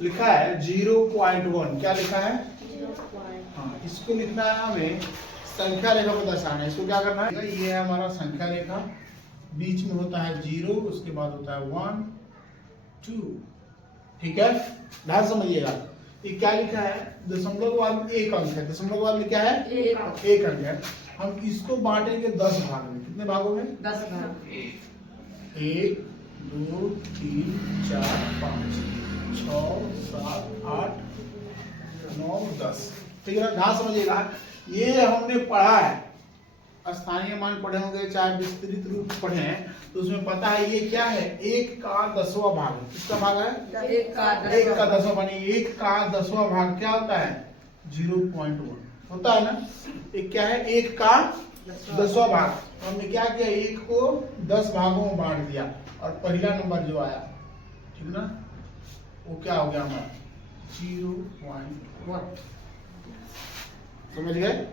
लिखा है 0.1। क्या लिखा है? हाँ, इसको लिखना है हमें संख्या रेखा को दर्शाना है। इसको क्या करना है? ये है हमारा संख्या रेखा, बीच में होता है 0, उसके बाद होता है 1 2। ठीक है, ध्यान समझिएगा। ये क्या लिखा है? दशमलव के बाद एक अंक है। दशमलव के बाद क्या है? एक अंक है। हम इसको बांटेंगे 10 भाग में। कितने भागों में? 10 भाग। 1 2 3 4 5 6 7 8 9 10। ठीक है, ध्यान समझिएगा। ये हमने पढ़ा है, स्थानीय मान पढ़े होंगे, चाहे विस्तृत रूप पढ़े हैं, तो उसमें पता है ये क्या है? 1 का 10वां भाग। किसका भाग है? 1 का 10वां भाग। 1 का 10वां भाग क्या होता है? 0.1 होता है ना। एक क्या है? 1 का 10वां भाग। हमने क्या किया? 1 को 10 भागों में बांट दिया और पहला नंबर जो आया, ठीक ना, वो क्या हो गया हमारा? 0.1। समझ गए?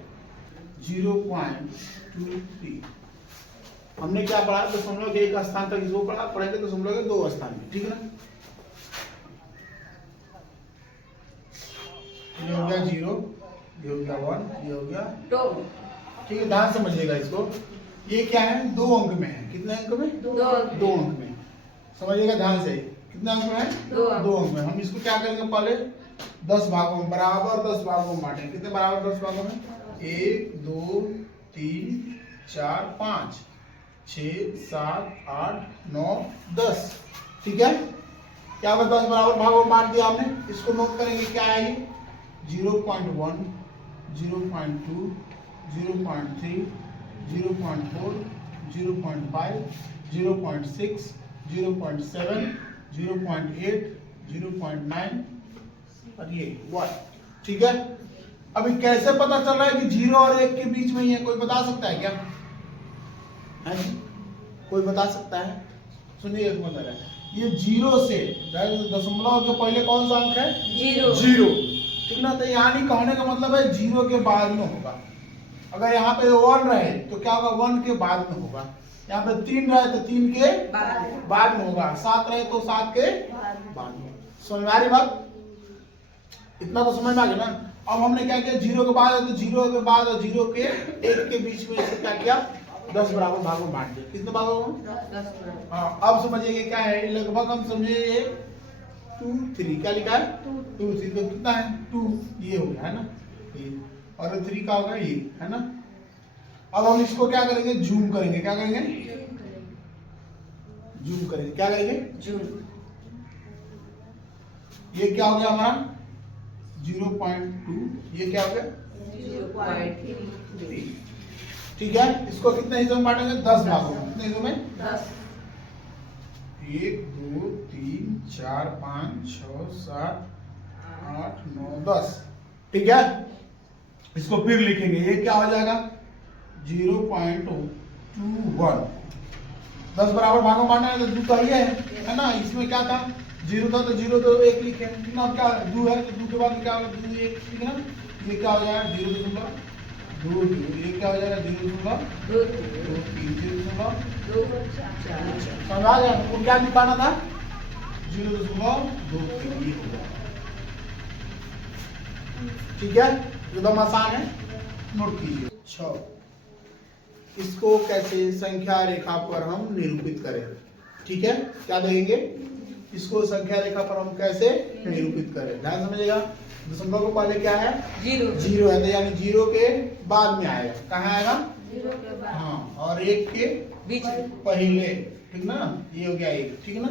0.23। हमने क्या पढ़ा? दशमलव के एक स्थान तक इसको पढ़ा, पढ़ेंगे दशमलव के 2 स्थान में। ठीक है ना। ये हो गया 0, ये हो गया 1, ये हो गया 2। ठीक है, ध्यान समझिएगा इसको। ये क्या है? 2 अंक में है। कितने अंक में? 2 अंक में। समझिएगा ध्यान से। कितने अंक में है? 2 अंक में। हम इसको क्या करेंगे? पहले 10 भागों में, बराबर 10 भागों में बांटेंगे। कितने बराबर 10 भागों में? 1 2 3 4 5 6 7 8 9 10। ठीक है, क्या होगा? 10 बराबर भागों में बांट दिया हमने। इसको नोट करेंगे, क्या है ये? 0.1 0.2 0.3 0.4 0.5 0.6 0.7 0.8 0.9 और ये 1। ठीक है, अभी कैसे पता चल रहा है कि 0 और 1 के बीच में ही है? कोई बता सकता है क्या? है जी? कोई बता सकता है? सुनिए, एक मतलब है, ये 0 से दशमलव के पहले कौन सा अंक है? 0। ठीक ना, तो यानी कहने का मतलब है 0 के बाद में होगा। अगर यहाँ पे 1 रहे तो क्या होगा? 1 के बाद में होगा। यहाँ पे 3 रहे तो 3 के बाद में होगा। 7 रहे तो 7 के बाद में। समझ में आ रही बात? इतना तो समझ में आ गया ना। अब हमने क्या किया? 0 के बाद है तो 0 के बाद और 0 के 1 के बीच में इसे क्या किया? 10 बराबर भागों में बांट दिया। कितने भागों में? 10। हाँ, अब समझिए क्या है? लगभग हम समझिए 2 3। क्या लिखा है? 2 3। तो कितना है? 2। ये हो गया है ना, ये। और 3 का होगा ये, है ना। अब हम इसको क्या करेंगे? जूम करेंगे। क्या करेंगे? जूम करेंगे। क्या करेंगे? जूम। ये क्या हो गया हमारा? 0.2। ये क्या हो गया? 0.3। ठीक है, इसको कितने हिस्सों में बांटेंगे? 10 भागों में। कितने हिस्सों में? 10। 1 2 3 4 5 6 7 8 9 10। ठीक है, इसको फिर लिखेंगे। ये क्या हो जाएगा? 0.21। 10 बराबर भागों बांटना है तो 2 का ये है ना। इसमें क्या था? 0 था तो 0 तो 1 लिखे। अब क्या 2 है तो 2 के बाद क्या होगा? 2 1। ठीक है ना। ये क्या हो जाएगा? 0.22। ये क्या हो जाएगा? 0.23 0.24। समझ आ गया? वो क्या दिखाना था? 0.23। ठीक है, एकदम आसान है, नोट कीजिए। 6, इसको कैसे संख्या रेखा पर हम निरूपित करें? ठीक है, क्या देंगे? इसको संख्या रेखा पर हम कैसे निरूपित करें? ध्यान समझिएगा। दशमलव को पहले क्या है? 0 है, तो यानी 0 के बाद में आएगा। कहाँ आएगा? 0 के बाद। हाँ, और 1 के बीच में पहले। ठीक ना, ये हो गया 1। ठीक है ना।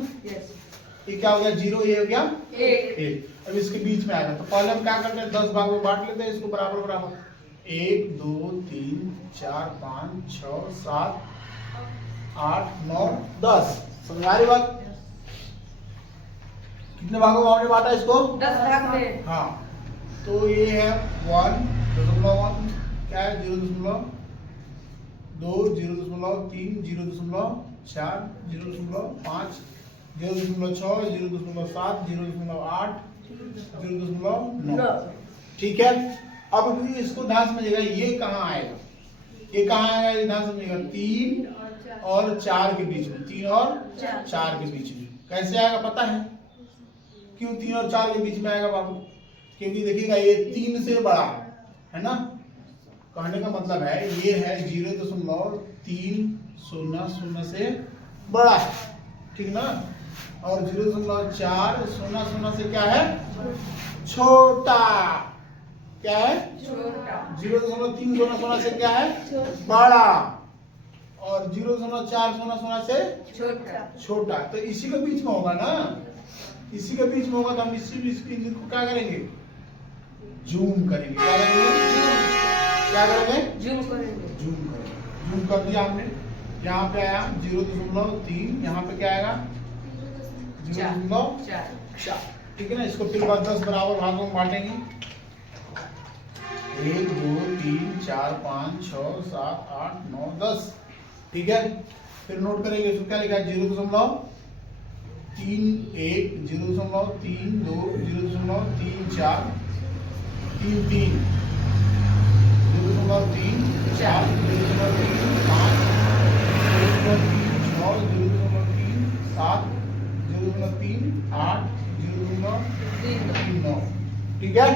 ये क्या हो गया? 0। ये हो गया 1। अब इसके बीच में आएगा तो पहले हम क्या करते हैं? 10 भागों में बांट लेते हैं इसको बराबर बराबर। 1 2 3 4 5 6 7 8 9 10। समझ आ रही बात? कितने भागों में हमने बांटा इसको? 10 भाग में। हाँ, तो ये है 1.1। क्या है? 0.2 0.3 0.4 0.5 0.6 0.7 0.8 0.9। ठीक है, अब इसको ध्यान समझिएगा। ये कहाँ आएगा? ये कहाँ आएगा? ये ध्यान समझिएगा। 3 और 4 के बीच में। 3 और 4 के बीच में कैसे आएगा? पता है क्यों 3 और 4 के बीच में आएगा बाबू? क्योंकि देखिएगा ये 3 से बड़ा है ना। कहने का मतलब है ये है 0.300 से बड़ा है, ठीक ना। और 0.400 से क्या है? छोटा। क्या है? छोटा। 0.300 से क्या है? बड़ा। और 0.400 से छोटा। तो इसी के बीच में होगा ना, इसी के बीच में होगा। तो हम इसी को क्या करेंगे? जूम करेंगे। क्या करेंगे? क्या करेंगे? जूम करेंगे। जूम कर दिया हमने। यहाँ पे आया 0.3, यहाँ पे क्या आएगा? 0.4। ठीक है ना। इसको फिर बाद 10 बराबर भागों में बांटेंगे। 1 2 3 4 5 6 7 8 9 10। ठीक है। फिर नोट करेंगे इसको क्या लिखा है? 0.31 0.32 0.34 33 0.34 0.35 0.38 ठीक है।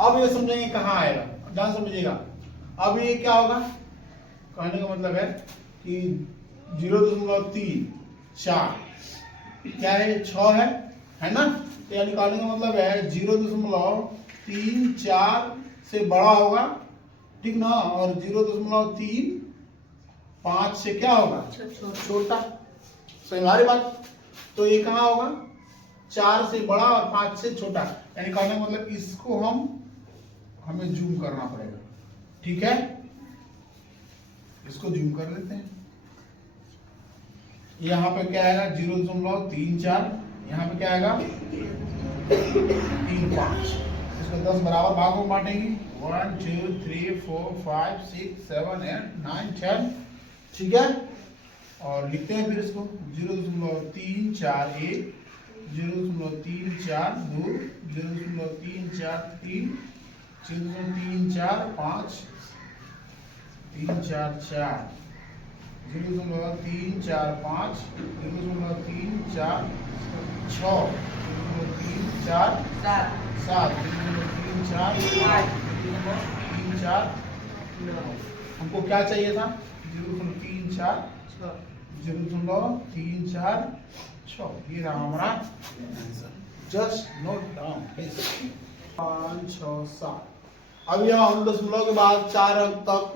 अब ये समझेंगे कहाँ आएगा, ध्यान समझिएगा। अब ये क्या होगा? कहने का मतलब है कि 0.34 क्या है? 6 है ना। तो यानी कहने का मतलब है 0.34 से बड़ा होगा, ठीक ना। और 0.35 से क्या होगा? छोटा। सही हमारी बात। तो ये कहाँ होगा? 4 से बड़ा और 5 से छोटा। यानी कहने का मतलब इसको हमें जूम करना पड़ेगा। ठीक है, इसको जूम कर लेते हैं। यहाँ पे क्या आएगा? 0.34। यहाँ पे क्या आएगा? 35। इसको 10 बराबर भागों में बांटेंगे। 1 2 3 4 5 6 7 8 9 10। ठीक है। और लिखते हैं फिर इसको 0.341 0.342 0.343 0.345 344 0.345 0.346 0.347 0.348 हमको क्या चाहिए था? 0.346 ये रहा हमारा आंसर। Just note down 5 6 7। अब यह हम दशमलव के बाद 4 अंक तक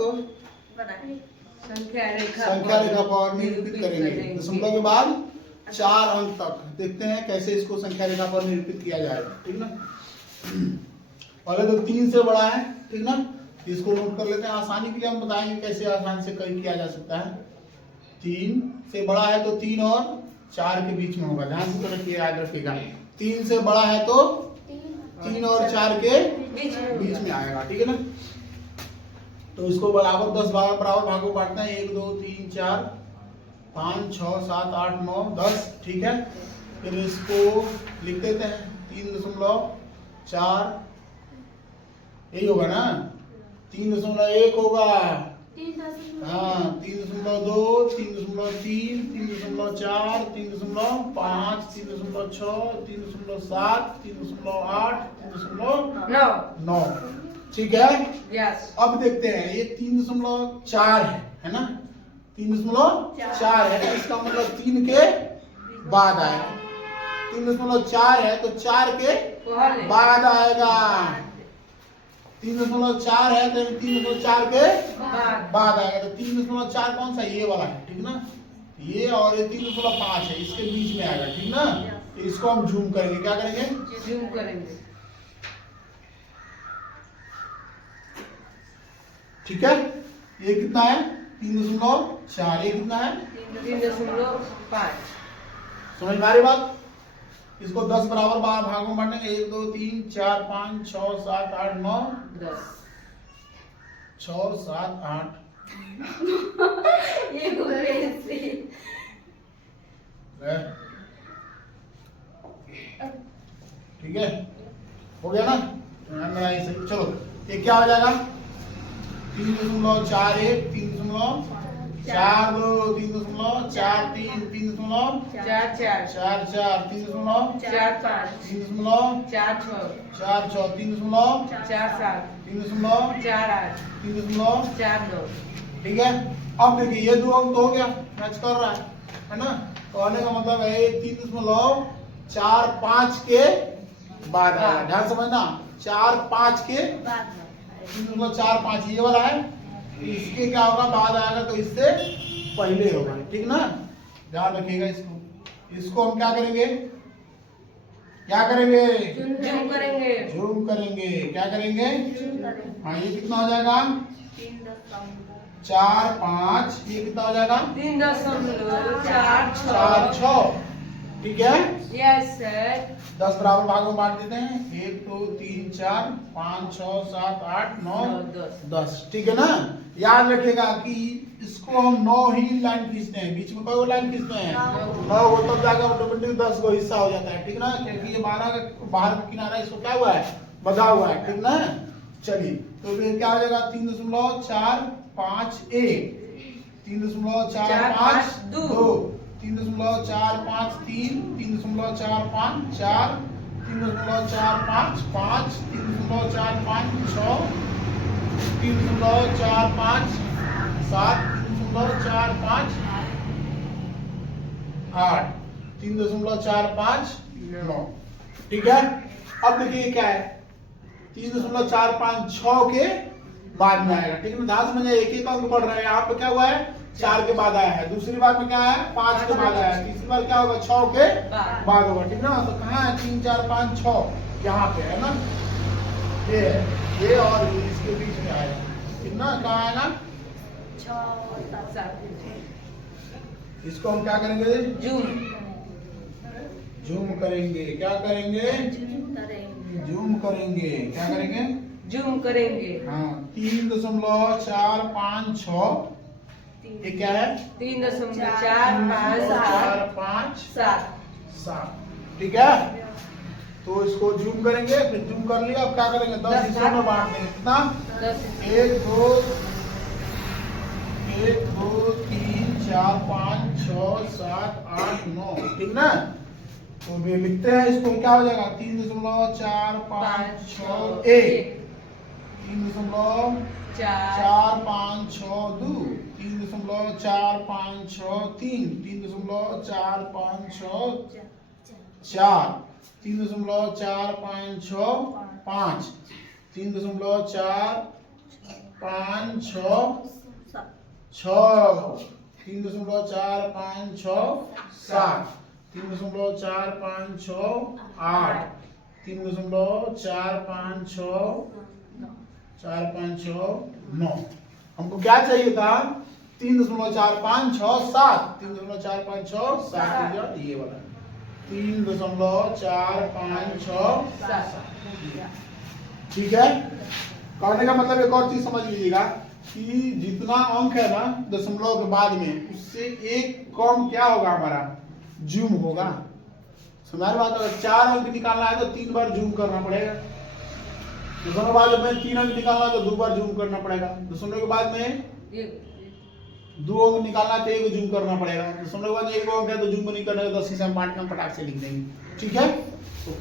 संख्या रेखा पर निरूपित करेंगे। दशमलव के बाद 4 अंक तक देखते हैं कैसे इसको संख्या रेखा पर निरूपित किया जाएगा। ठीक ना। पहले तो 3 से बड़ा है, ठीक ना। इसको नोट कर लेते हैं। आसानी के लिए हम बताएंगे कैसे आसान से किया जा सकता है। 3 से बड़ा है तो 3 और 4 के बीच में होगा। ध्यान से रखिए, याद रखिएगा। 3 से बड़ा है तो 3 और 4 के बीच में आएगा। ठीक है ना। तो इसको बराबर 10 बराबर भागों बांटते हैं। 1 2 3 4 5 6 7 8 9 10। ठीक है। फिर इसको लिख देते हैं 3.4 यही होगा ना। 3.1 होगा। हाँ 3.2 3.3 3.4 3.5 3.6 3.7 3.8 3.9। ठीक है। yes. अब देखते हैं ये 3.4 है ना। 3.4 है, इसका मतलब 3 के बाद आएगा। 3.4 है तो 4 के बाद आएगा। 3.4 है तो 3.4 के बाद आएगा। तो 3.4 कौन सा? ये वाला है, ठीक ना। ये और ये 3.5 है, इसके बीच में आएगा। ठीक ना। तो इसको हम जूम करेंगे। क्या करेंगे? जूम करेंगे। ठीक है। ये कितना है? 3.4। ये कितना है? 3.5। समझ में आ रही बात? इसको 10 बराबर भागों में बांटेंगे। 1 2 3 4 5 6 7 8 9 10 6 7 8 ठीक है। हो गया ना। चलो ये क्या हो जाएगा? 3.41 3.4 4 2 3.43 3.44 4 4 3.45 3.46 4 6 3.47 3.48 ठीक है। अब देखिए ये दो अंक तो हो गया, मैच कर रहा है ना। कहने का मतलब है 3.45 के बाद आएगा, ध्यान समझना 4 5 के 3.45 ये वाला है, इसके क्या होगा बाद आएगा तो इससे पहले होगा, ठीक ना। ध्यान रखिएगा इसको हम क्या करेंगे, झूम करेंगे क्या करेंगे। हाँ ये कितना हो जाएगा 4 5, ये कितना हो जाएगा 3.46, ठीक है। Yes sir. 10 बराबर भागों में बांट देते हैं, 1 2 3 4 5 6 7 8 9 10, ठीक है ना। याद रखिएगा कि इसको हम 9 ही लाइन खींचते हैं, बीच में कोई लाइन खींचते हैं 9 वो तब जाकर ऑटोमेटिक 10 को हिस्सा हो जाता है, ठीक ना। क्योंकि ये 12 का बाहर का किनारा इसको क्या हुआ है, बधा हुआ है, ठीक ना। चलिए तो फिर क्या हो जाएगा 3.45 3.45 2 3.45 3 3.45 4 3.45 5 3.45 6 3.45 7 3.45 8 3.45 9, ठीक है। अब देखिए क्या है 3.45 6 के बाद में आएगा, ठीक है। ध्यान समझिए एक एक अंक बढ़ रहा है, यहाँ पे क्या हुआ है 4 के बाद आया है, दूसरी बार में क्या है 5 के बाद आया है, तीसरी बार क्या होगा 6 के बाद होगा, ठीक ना। तो कहाँ है 3 4 5 6 यहाँ पे है ना, ये और इसके बीच में आएगा, कितना कहाँ आएगा 6 इसको हम क्या करेंगे जूम करेंगे, क्या करेंगे जूम करेंगे, क्या करेंगे जूम करेंगे। हाँ 3.456 ये क्या है 3.457, ठीक है। तो इसको जूम करेंगे, फिर जूम कर लिया, अब क्या करेंगे 10 हिस्सों में बांट देंगे, कितना 1 2 3 4 5 6 7 8 9, ठीक ना। तो ये लिखते हैं इसको, क्या हो जाएगा 3.456 1 3.456 2 3.456 3 3.456 4 3.456 5 3.456 6 3.456 7 3.456 8 3.456 9। हमको क्या चाहिए था 3.456 7 3.456 7, ये वाला 3.456 ठीक है। करने का मतलब एक और चीज समझ लीजिएगा कि जितना अंक है ना दशमलव के बाद में उससे एक कम क्या होगा हमारा जूम होगा। समझ बात, अगर 4 अंक निकालना है तो 3 बार जूम करना पड़ेगा, दशमलव के बाद में 3 अंक निकालना है तो 2 बार जूम करना पड़ेगा, दशमलव के बाद में 2 अंक निकालना है तो 1 जूम करना पड़ेगा, दशमलव के बाद 1 अंक है तो जूम नहीं करना है, 10 से हम 5 का पटाख से लिख देंगे, ठीक है। ओके।